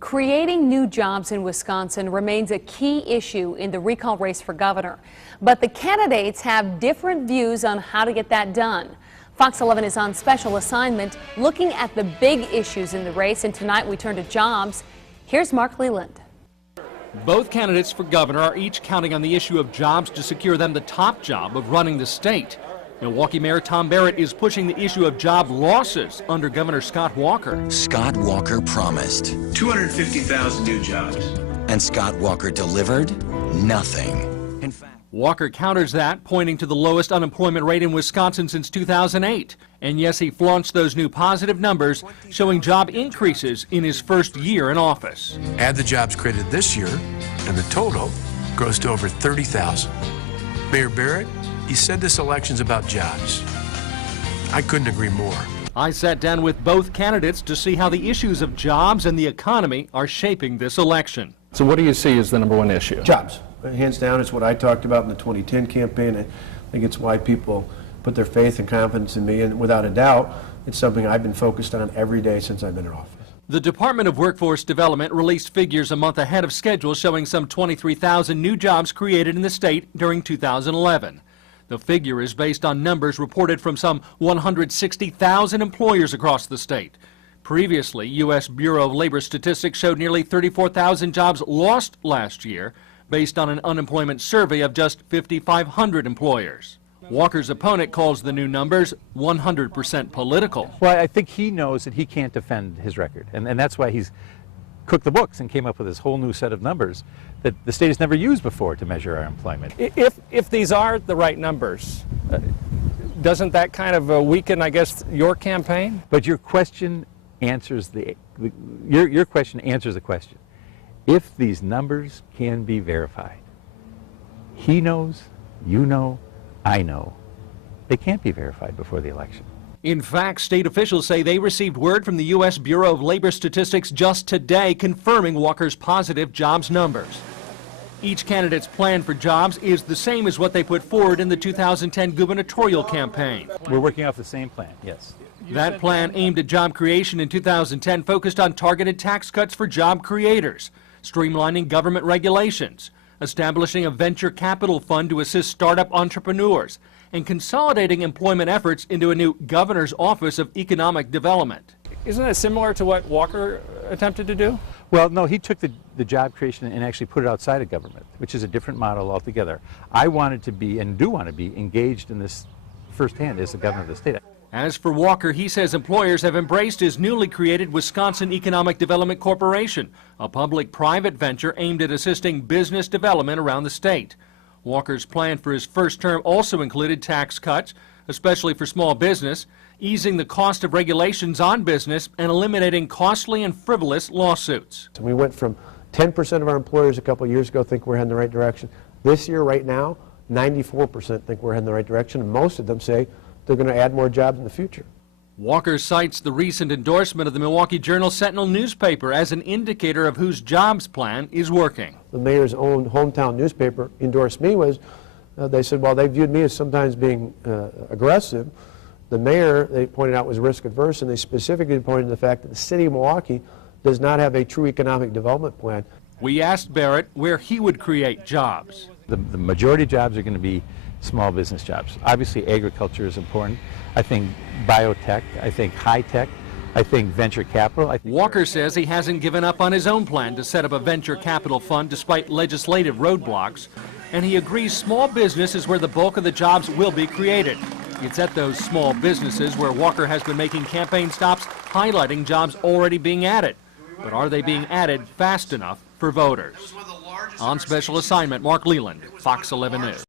Creating new jobs in Wisconsin remains a key issue in the recall race for governor. But the candidates have different views on how to get that done. Fox 11 is on special assignment looking at the big issues in the race, and tonight we turn to jobs. Here's Mark Leland. Both candidates for governor are each counting on the issue of jobs to secure them the top job of running the state. Milwaukee Mayor Tom Barrett is pushing the issue of job losses under Governor Scott Walker. Scott Walker promised 250,000 new jobs. And Scott Walker delivered nothing. In fact, Walker counters that, pointing to the lowest unemployment rate in Wisconsin since 2008. And yes, he flaunts those new positive numbers, showing job increases in his first year in office. Add the jobs created this year, and the total grows to over 30,000. Mayor Barrett, he said this election's about jobs. I couldn't agree more. I sat down with both candidates to see how the issues of jobs and the economy are shaping this election. So what do you see as the number one issue? Jobs. Hands down, it's what I talked about in the 2010 campaign. I think it's why people put their faith and confidence in me, and without a doubt, it's something I've been focused on every day since I've been in office. The Department of Workforce Development released figures a month ahead of schedule showing some 23,000 new jobs created in the state during 2011. The figure is based on numbers reported from some 160,000 employers across the state. Previously, U.S. Bureau of Labor Statistics showed nearly 34,000 jobs lost last year, based on an unemployment survey of just 5,500 employers. Walker's opponent calls the new numbers 100% political. Well, I think he knows that he can't defend his record, and that's why he's cooked the books and came up with this whole new set of numbers that the state has never used before to measure our employment. If these are the right numbers, doesn't that kind of weaken, I guess, your campaign? But your question answers your question answers the question. If these numbers can be verified, he knows, you know, I know, they can't be verified before the election. In fact, state officials say they received word from the U.S. Bureau of Labor Statistics just today confirming Walker's positive jobs numbers. Each candidate's plan for jobs is the same as what they put forward in the 2010 gubernatorial campaign. We're working off the same plan, yes. That plan, aimed at job creation in 2010, focused on targeted tax cuts for job creators, streamlining government regulations, establishing a venture capital fund to assist startup entrepreneurs, and consolidating employment efforts into a new governor's office of economic development. Isn't that similar to what Walker attempted to do? Well, no, he took the job creation and actually put it outside of government, which is a different model altogether. I wanted to be, and do want to be, engaged in this firsthand as the governor of the state. As for Walker, he says employers have embraced his newly created Wisconsin Economic Development Corporation, a public-private venture aimed at assisting business development around the state. Walker's plan for his first term also included tax cuts, especially for small business, easing the cost of regulations on business, and eliminating costly and frivolous lawsuits. So we went from 10% of our employers a couple of years ago think we're heading in the right direction. This year, right now, 94% think we're heading in the right direction, and most of them say they're going to add more jobs in the future. Walker cites the recent endorsement of the Milwaukee Journal-Sentinel newspaper as an indicator of whose jobs plan is working. The mayor's own hometown newspaper endorsed me. They said, well, they viewed me as sometimes being aggressive. The mayor, they pointed out, was risk adverse, and they specifically pointed to the fact that the city of Milwaukee does not have a true economic development plan. We asked Barrett where he would create jobs. The majority of jobs are going to be small business jobs. Obviously, agriculture is important. I think biotech, I think high tech, I think venture capital. Walker says he hasn't given up on his own plan to set up a venture capital fund despite legislative roadblocks, and he agrees small business is where the bulk of the jobs will be created. It's at those small businesses where Walker has been making campaign stops highlighting jobs already being added. But are they being added fast enough for voters? On special assignment, Mark Leland, Fox 11 News.